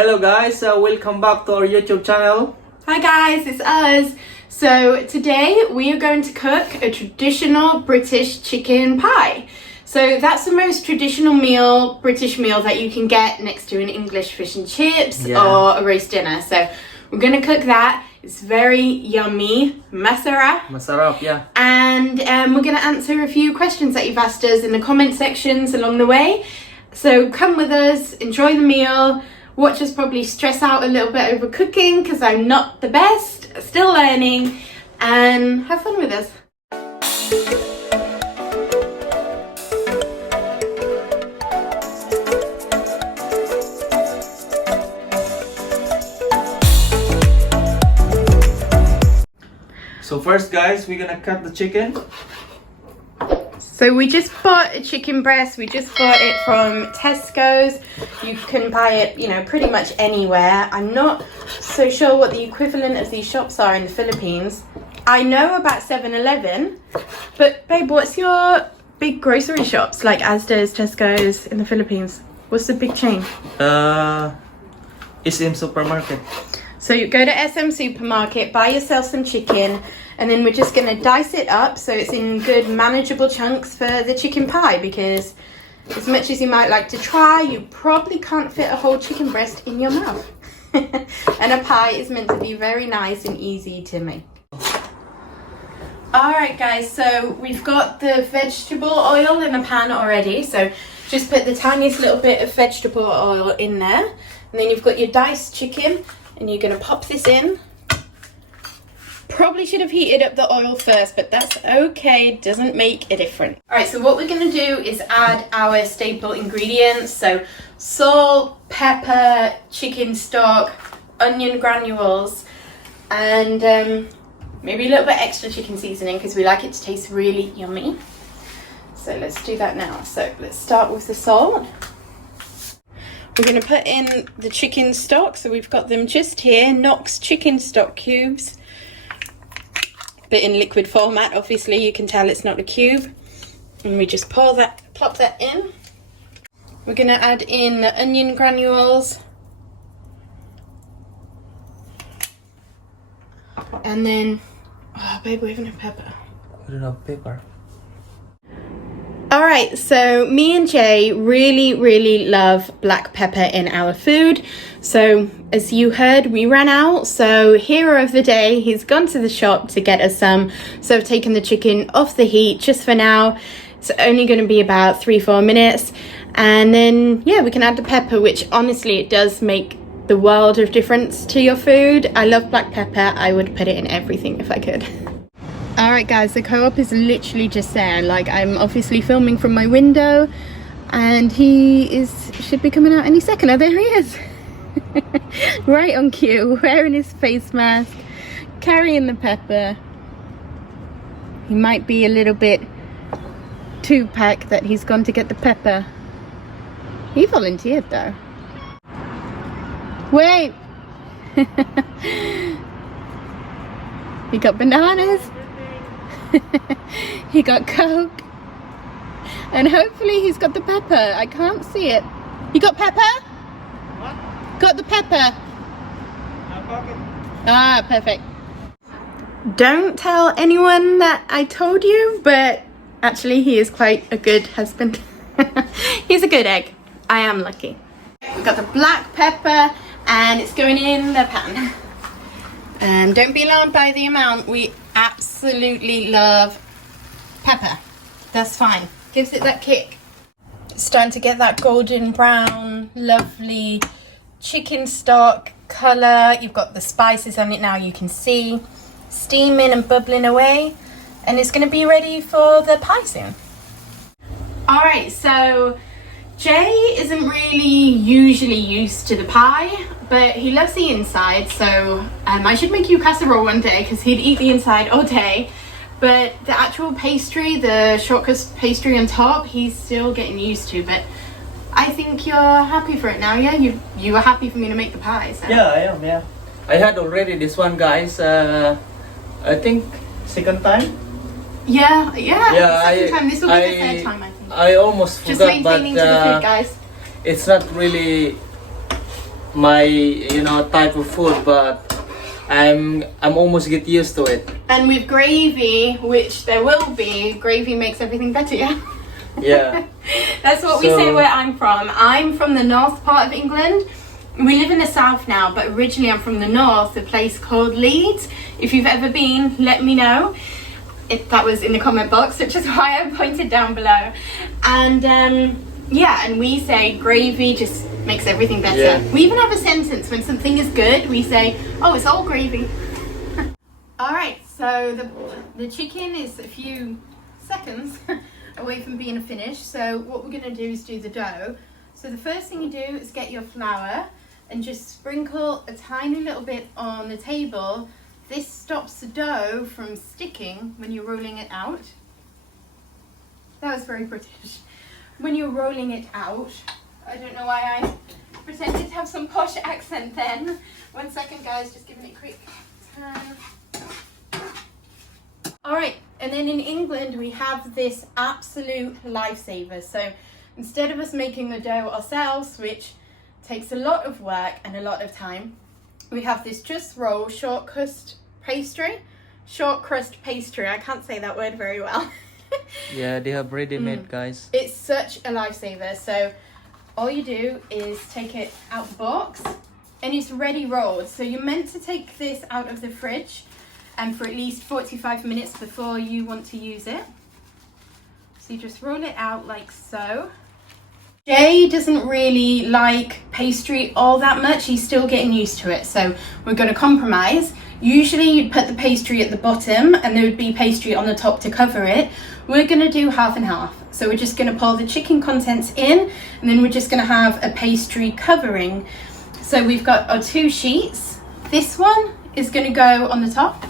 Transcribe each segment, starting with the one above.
Hello guys, welcome back to our YouTube channel. Hi guys, it's us. So today we are going to cook a traditional British chicken pie. So that's the most traditional meal, British meal that you can get next to an English fish and chips or a roast dinner. So we're going to cook that. It's very yummy, Masarap, yeah. And we're going to answer a few questions that you've asked us in the comment sections along the way. So come with us, enjoy the meal. Watch us probably stress out a little bit over cooking because I'm not the best, still learning, and have fun with us. So first guys, we're gonna cut the chicken. So we just bought a chicken breast. We just bought it from Tesco's. You can buy it, you know, pretty much anywhere. I'm not so sure what the equivalent of these shops are in the Philippines. I know about 7-Eleven, but babe, what's your big grocery shops like Asda's, Tesco's in the Philippines? What's the big chain? SM Supermarket. So you go to SM Supermarket, buy yourself some chicken, and then we're just going to dice it up so it's in good manageable chunks for the chicken pie, because as much as you might like to try, you probably can't fit a whole chicken breast in your mouth. And a pie is meant to be very nice and easy to make. Alright guys, so we've got the vegetable oil in the pan already, so just put the tiniest little bit of vegetable oil in there, and then you've got your diced chicken, and you're going to pop this in. Probably should have heated up the oil first, but that's okay, it doesn't make a difference. Alright, so what we're going to do is add our staple ingredients, so salt, pepper, chicken stock, onion granules, and maybe a little bit extra chicken seasoning because we like it to taste really yummy. So let's do that now. So let's start with the salt. We're going to put in the chicken stock, so we've got them just here, Knox chicken stock cubes. But in liquid format, obviously you can tell it's not a cube. And we just plop that in. We're going to add in the onion granules. And then, oh babe, we haven't had pepper. We don't have pepper. Alright, so me and Jay really love black pepper in our food. So as you heard, we ran out. So hero of the day, he's gone to the shop to get us some. So I've taken the chicken off the heat just for now. It's only going to be about 3-4 minutes. And then, yeah, we can add the pepper, which honestly, it does make the world of difference to your food. I love black pepper. I would put it in everything if I could. Alright guys, the co-op is literally just there. Like, I'm obviously filming from my window and he should be coming out any second. Oh, there he is. Right on cue, wearing his face mask, carrying the pepper. He might be a little bit two-pack that he's gone to get the pepper. He volunteered though. Wait! He got bananas. He got Coke, and hopefully he's got the pepper. I can't see it. You got pepper? What? Got the pepper? Ah, perfect. Don't tell anyone that I told you, but actually he is quite a good husband. He's a good egg. I am lucky. We've got the black pepper and it's going in the pan. Don't be alarmed by the amount. We absolutely love pepper. That's fine. Gives it that kick. It's starting to get that golden brown, lovely chicken stock colour. You've got the spices on it now, you can see. Steaming and bubbling away. And it's going to be ready for the pie soon. Alright, so Jay isn't really usually used to the pie, but he loves the inside, so I should make you casserole one day because he'd eat the inside all day. But the actual pastry, the shortcut pastry on top, he's still getting used to. But I think you're happy for it now, yeah? You were happy for me to make the pie, so. Yeah, I am, yeah. I had already this one, guys. I think second time. Yeah. Second time. This will be the third time, I think. I almost forgot, just maintaining but to the food, guys. it's not really my type of food, but I'm almost get used to it. And with gravy, which there will be, gravy makes everything better, yeah? Yeah. That's what we say where I'm from. I'm from the north part of England. We live in the south now, but originally I'm from the north, a place called Leeds. If you've ever been, let me know. If that was in the comment box, which is why I pointed down below. And yeah, and we say gravy just makes everything better. Yeah. We even have a sentence when something is good, we say, oh, it's all gravy. All right, so the chicken is a few seconds away from being finished. So what we're gonna do is do the dough. So the first thing you do is get your flour and just sprinkle a tiny little bit on the table. This stops the dough from sticking when you're rolling it out. That was very British. When you're rolling it out. I don't know why I pretended to have some posh accent then. 1 second, guys, just give me a quick turn. Alright, and then in England we have this absolute lifesaver. So instead of us making the dough ourselves, which takes a lot of work and a lot of time, we have this just roll short crust pastry. I can't say that word very well. Yeah, they have ready-made, guys. It's such a lifesaver. So all you do is take it out the box and it's ready rolled. So you're meant to take this out of the fridge and for at least 45 minutes before you want to use it. So you just roll it out like so. Jay doesn't really like pastry all that much. He's still getting used to it. So we're going to compromise. Usually you'd put the pastry at the bottom and there would be pastry on the top to cover it. We're going to do half and half. So we're just going to pour the chicken contents in and then we're just going to have a pastry covering. So we've got our 2 sheets. This one is going to go on the top.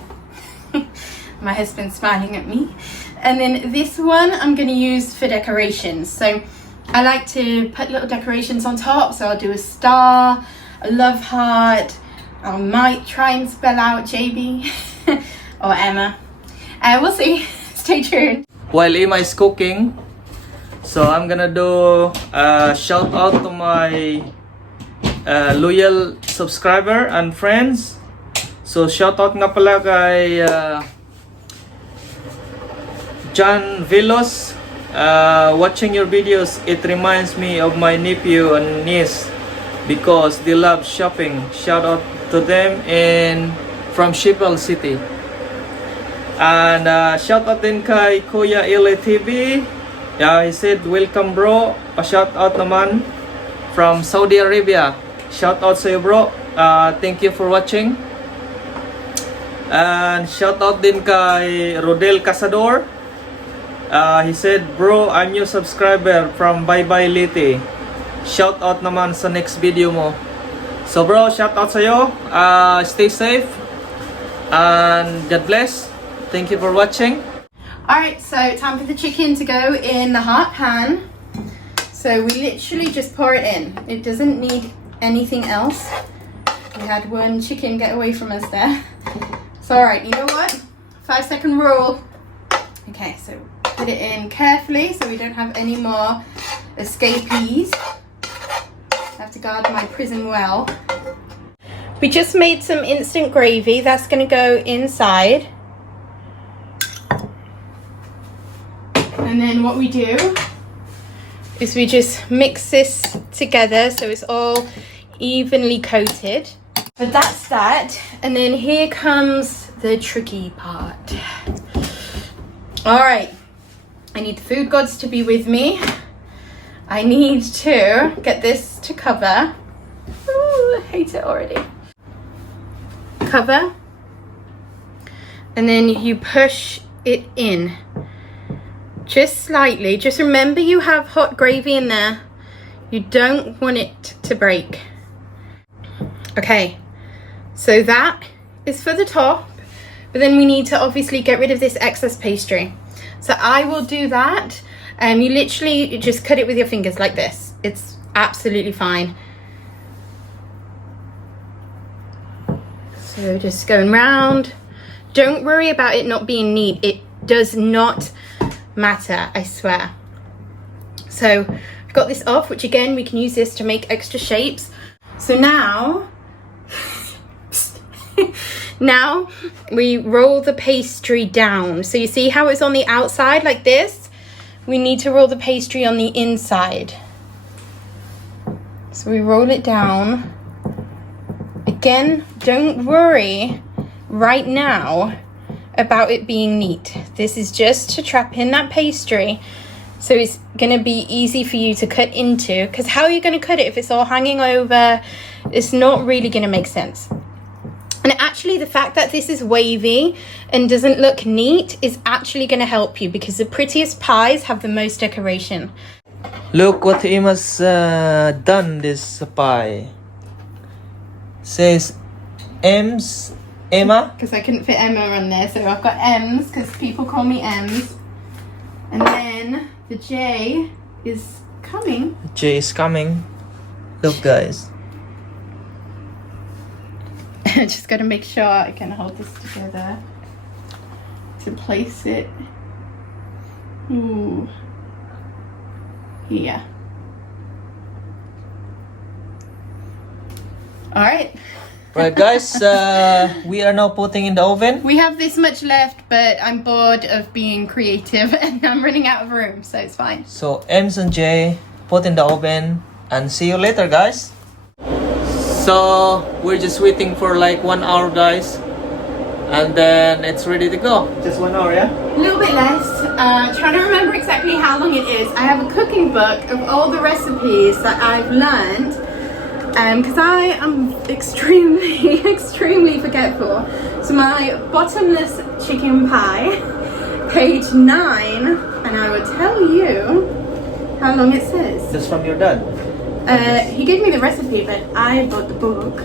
My husband's smiling at me. And then this one I'm going to use for decorations. So I like to put little decorations on top. So I'll do a star, a love heart. I might try and spell out JB or Emma. We'll see. Stay tuned. While Emma is cooking, so I'm gonna do a shout out to my loyal subscriber and friends. So shout out nga pala kay John Villos. Watching your videos, it reminds me of my nephew and niece because they love shopping. Shout out to them from Sheffield City. And shout out din kay Kuya Ile TV. He said welcome bro. Pa-shout out naman from Saudi Arabia. Shout out sa iyo bro. Thank you for watching. And shout out din kay Rodel Casador. He said bro, I'm new subscriber from Bye Bye Liti. Shout out naman sa next video mo. So bro, shout out sa iyo. Stay safe and God bless. Thank you for watching. Alright, so time for the chicken to go in the hot pan. So we literally just pour it in. It doesn't need anything else. We had one chicken get away from us there. So alright, you know what? 5-second rule. Okay, so put it in carefully so we don't have any more escapees. I have to guard my prison well. We just made some instant gravy. That's going to go inside. And then what we do is we just mix this together so it's all evenly coated. But that's that. And then here comes the tricky part. All right. I need the food gods to be with me. I need to get this to cover. Ooh, I hate it already. Cover. And then you push it in. Just slightly. Just remember you have hot gravy in there. You don't want it to break. Okay, so that is for the top. But then we need to obviously get rid of this excess pastry. So I will do that. You literally just cut it with your fingers like this. It's absolutely fine. So just going round. Don't worry about it not being neat. It does not matter, I swear. So I've got this off, which again we can use this to make extra shapes. So now, now we roll the pastry down. So you see how it's on the outside like this? We need to roll the pastry on the inside. So we roll it down. Again, don't worry right now about it being neat. This is just to trap in that pastry. So it's going to be easy for you to cut into, because how are you going to cut it if it's all hanging over? It's not really going to make sense. And actually the fact that this is wavy and doesn't look neat is actually going to help you, because the prettiest pies have the most decoration. Look what Emma's done this pie. Says M's, Emma. Because I couldn't fit Emma on there, so I've got M's because people call me M's. And then the J is coming. J is coming. Look, guys. I just got to make sure I can hold this together to place it. Ooh. Yeah. All right. Right, guys, we are now putting in the oven. We have this much left, but I'm bored of being creative and I'm running out of room, so it's fine. So M's and J put in the oven, and see you later, guys. So we're just waiting for like 1 hour, guys, and then it's ready to go. Just 1 hour, yeah? A little bit less. Trying to remember exactly how long it is. I have a cooking book of all the recipes that I've learned, because I am extremely forgetful. So my bottomless chicken pie, page 9, and I will tell you how long it says. Just from your dad? He gave me the recipe, but I bought the book.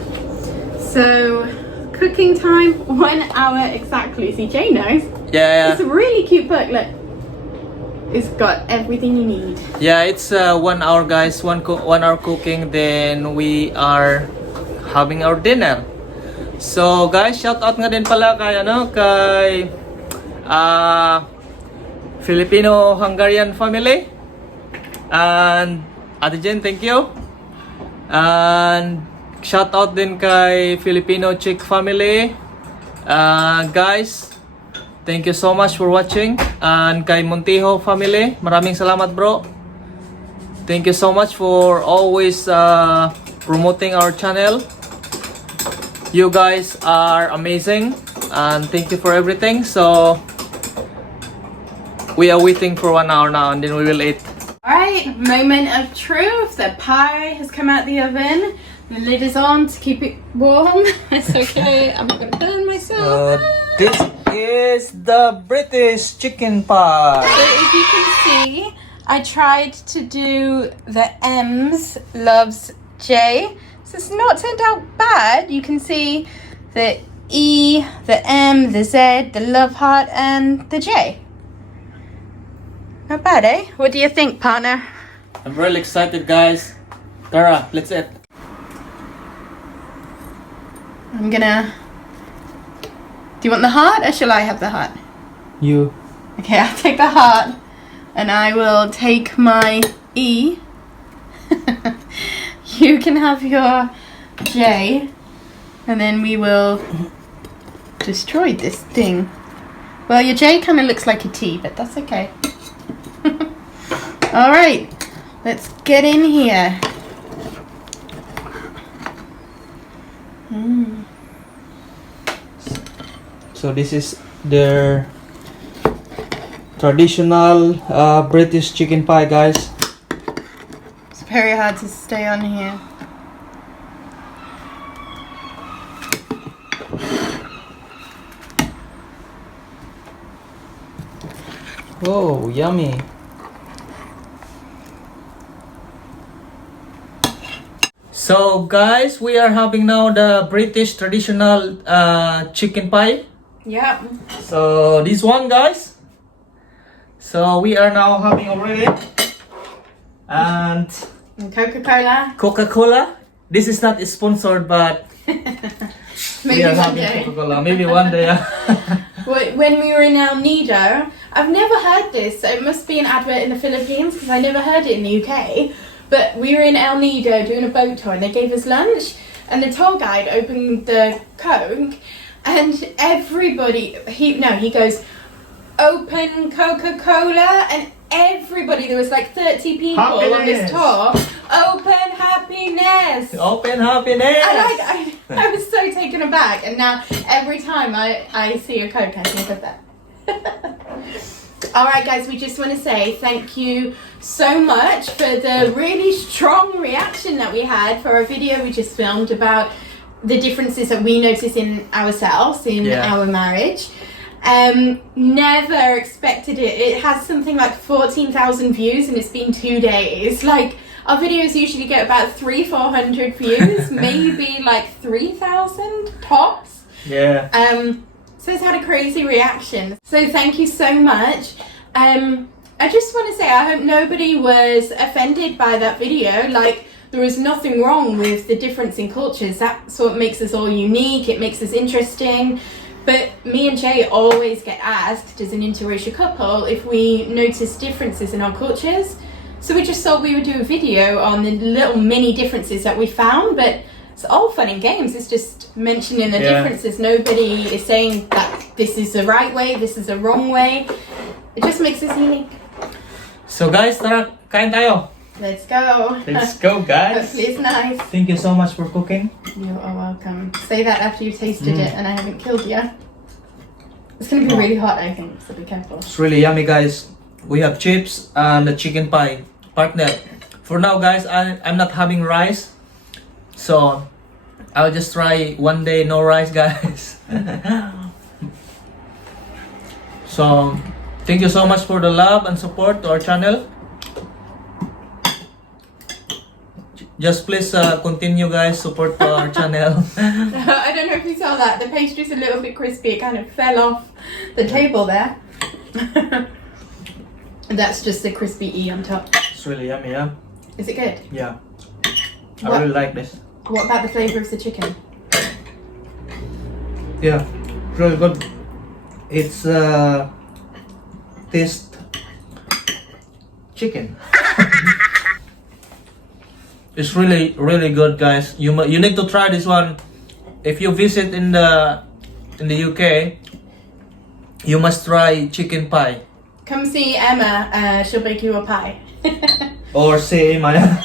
So cooking time, 1 hour exactly. See, Jay knows. Yeah. It's a really cute book. Look, it's got everything you need. Yeah, it's 1 hour, guys. 1 hour cooking, then we are having our dinner. So guys, shout out nga din pala kay Filipino-Hungarian family, and Ate Jen, thank you. And shout out din kay Filipino Chick family. Guys, thank you so much for watching. And kay Montijo family, maraming salamat, bro. Thank you so much for always promoting our channel. You guys are amazing, and thank you for everything. So we are waiting for 1 hour now, and then we will eat. Alright, moment of truth. The pie has come out the oven. The lid is on to keep it warm. It's okay, I'm not gonna burn myself. This is the British chicken pie. So if you can see, I tried to do the M's, loves J. So it's not turned out bad. You can see the E, the M, the Z, the love heart, and the J. Not bad, eh? What do you think, partner? I'm really excited, guys. Tara, let's eat. I'm gonna... Do you want the heart, or shall I have the heart? You. Okay, I'll take the heart, and I will take my E. You can have your J, and then we will destroy this thing. Well, your J kind of looks like a T, but that's okay. Alright, let's get in here. So this is their traditional British chicken pie, guys. It's very hard to stay on here. Oh, yummy. So guys, we are having now the British traditional chicken pie. Yep. So this one, guys. So we are now having already, and Coca-Cola. Coca-Cola. This is not sponsored, but Maybe we are one having day. Coca-Cola. Maybe one day. When we were in El Nido, I've never heard this. So it must be an advert in the Philippines because I never heard it in the UK. But we were in El Nido doing a boat tour and they gave us lunch and the tour guide opened the Coke and everybody, he goes, open Coca-Cola, and everybody, there was like 30 people on this tour, open happiness. Open happiness. And I was so taken aback, and now every time I see a Coke, I think of that. Alright guys, we just want to say thank you so much for the really strong reaction that we had for our video we just filmed about the differences that we notice in ourselves in our marriage. Never expected it. It has something like 14,000 views and it's been 2 days. Like, our videos usually get about 300-400 views, maybe like 3,000 tops. Yeah. So it's had a crazy reaction. So thank you so much. I just want to say I hope nobody was offended by that video. Like, there was nothing wrong with the difference in cultures. That's what makes us all unique. It makes us interesting. But me and Jay always get asked, as an interracial couple, if we notice differences in our cultures. So we just thought we would do a video on the little mini differences that we found, but it's all fun and games. It's just mentioning the differences. Nobody is saying that this is the right way, this is the wrong way. It just makes us unique. So guys, tara, kain tayo. Let's go. Let's go, guys. Hopefully it's nice. Thank you so much for cooking. You are welcome. Say that after you've tasted it and I haven't killed you. It's going to be really hot, I think, so be careful. It's really yummy, guys. We have chips and the chicken pie. Partner, for now, guys, I'm not having rice. So, I'll just try one day no rice, guys. So, thank you so much for the love and support to our channel. Just please continue, guys, support to our channel. I don't know if you saw that. The pastry's a little bit crispy. It kind of fell off the table there. And that's just the crispy E on top. It's really yummy, yeah? Is it good? Yeah. I really like this. What about the flavour of the chicken? Yeah, it's really good. It's taste chicken. It's really good, guys. You need to try this one. If you visit in the UK, you must try chicken pie. Come see Emma. She'll bake you a pie. Or say Maya.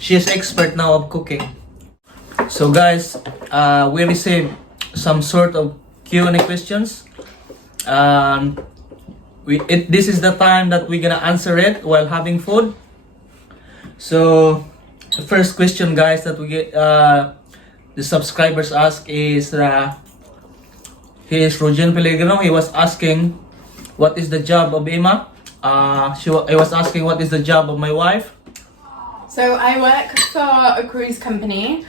She's expert now of cooking. So guys, we received some sort of Q&A questions. This is the time that we're gonna answer it while having food. So the first question, guys, that we get the subscribers ask is he is Rogen Pellegrino. He was asking what is the job of Emma. I was asking what is the job of my wife. So I work for a cruise company.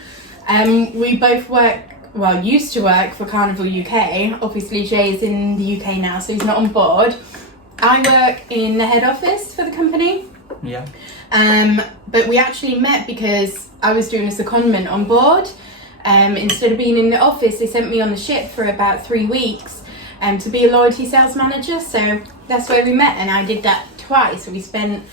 We both used to work for Carnival UK. Obviously Jay is in the UK now, so he's not on board. I work in the head office for the company. Yeah. But we actually met because I was doing a secondment on board. Instead of being in the office, they sent me on the ship for about 3 weeks to be a loyalty sales manager. So that's where we met, and I did that twice. We spent,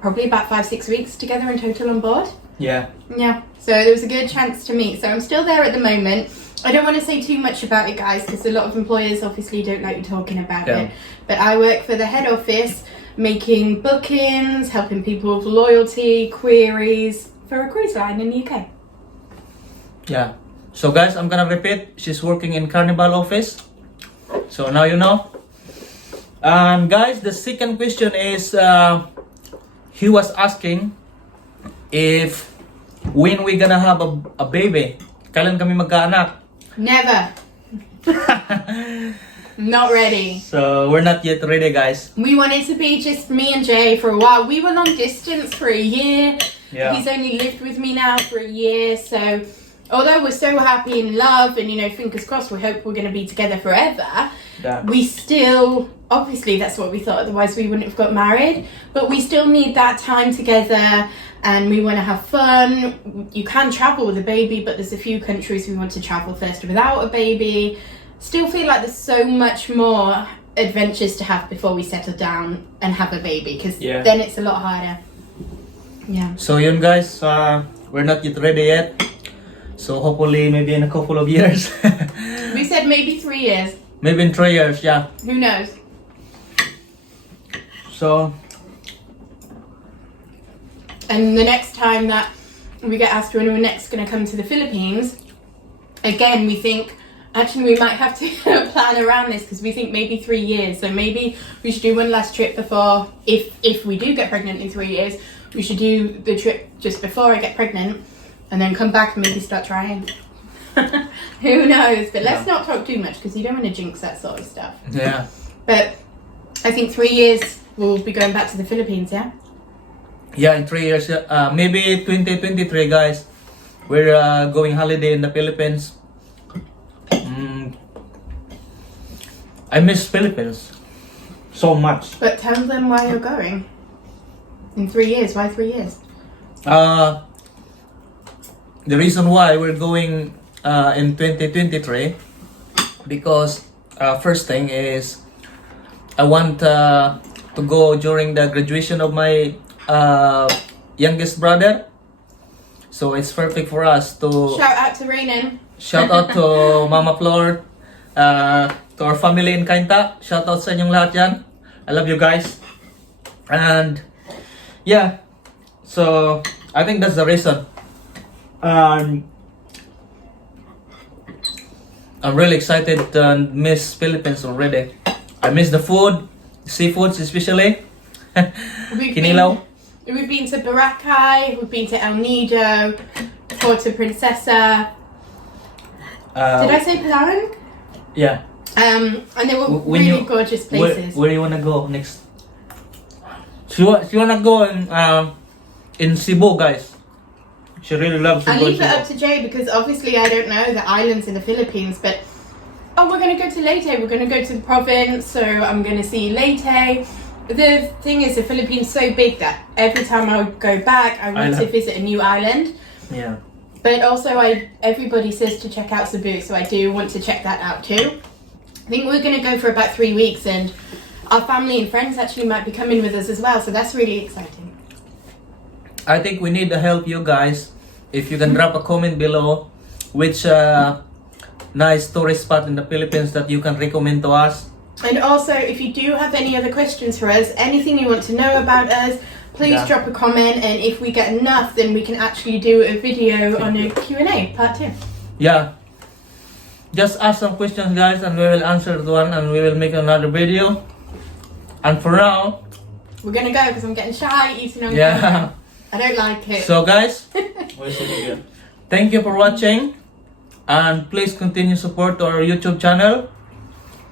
probably about 5-6 weeks together in total on board. Yeah. Yeah. So there was a good chance to meet. So I'm still there at the moment. I don't want to say too much about it, guys, because a lot of employers obviously don't like you talking about it. But I work for the head office, making bookings, helping people with loyalty, queries for a cruise line in the UK. Yeah. So guys, I'm gonna repeat. She's working in Carnival office. So now you know. And guys, the second question is he was asking if when we gonna have a baby. Kailan kami magkaanak? Never. Not ready. So we're not yet ready, guys. We wanted to be just me and Jay for a while. We were long distance for a year. Yeah. He's only lived with me now for a year. So although we're so happy in love and, fingers crossed, we hope we're going to be together forever. Yeah. We still, obviously that's what we thought, otherwise we wouldn't have got married. But we still need that time together. And we want to have fun. You can travel with a baby, but there's a few countries we want to travel first without a baby. Still feel like there's so much more adventures to have before we settle down and have a baby, because Yeah. then it's a lot harder. Yeah. So yun guys, we're not yet ready yet. So hopefully maybe in a couple of years. We said maybe 3 years. Maybe in 3 years, yeah. Who knows? So And the next time that we get asked when we're next going to come to the Philippines, again, we think, actually, we might have to plan around this, because we think maybe 3 years. So maybe we should do one last trip before, if we do get pregnant in 3 years, we should do the trip just before I get pregnant, and then come back and maybe start trying. Who knows? But let's not talk too much, because you don't want to jinx that sort of stuff. yeah. But I think 3 years we'll be going back to the Philippines, yeah? Yeah, in 3 years, maybe 2023 guys, we're going holiday in the Philippines. I miss Philippines so much. But tell them why you're going. In 3 years, why 3 years? The reason why we're going in 2023, because first thing is I want to go during the graduation of my youngest brother. So it's perfect for us to Shout out to Rainan. shout out to Mama Flor, to our family in Kainta. Shout out sa inyong lahat yan. I love you guys. And yeah, so I think that's the reason. I'm really excited and miss Philippines already. I miss the food, seafoods especially. Kinilaw. We've been to Boracay, we've been to El Nido, Puerto Princesa. Did I say Palawan? Yeah. And they were When really you- gorgeous places. Where do you wanna go next? She wanna go in Cebu, guys. She really loves to I go leave in it Cebu. up to Jay, because obviously I don't know the islands in the Philippines, but we're going to go to Leyte, we're going to go to the province, so I'm going to see Leyte. The thing is, the Philippines is so big that every time I go back, I want to visit a new island. Yeah. But also, everybody says to check out Cebu, so I do want to check that out too. I think we're going to go for about 3 weeks, and our family and friends actually might be coming with us as well, so that's really exciting. I think we need to help you guys. If you can drop a comment below which nice tourist spot in the Philippines that you can recommend to us. And also, if you do have any other questions for us, anything you want to know about us, please drop a comment, and if we get enough, then we can actually do a video on a Q&A, part 2. Yeah. Just ask some questions guys, and we will answer one, and we will make another video. And for now, We're gonna go because I'm getting shy eating on yeah. camera. I don't like it. So guys, thank you for watching, and please continue support to our YouTube channel.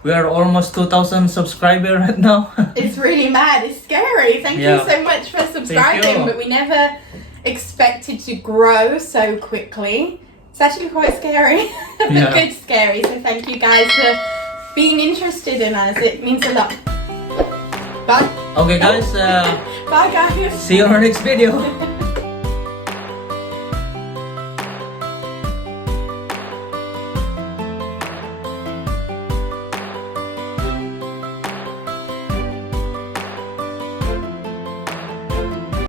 We are almost 2,000 subscribers right now. It's really mad. It's scary. Thank you so much for subscribing, but we never expected to grow so quickly. It's actually quite scary, but good scary. So thank you guys for being interested in us. It means a lot. Bye. Okay guys, Bye guys. see you on our next video.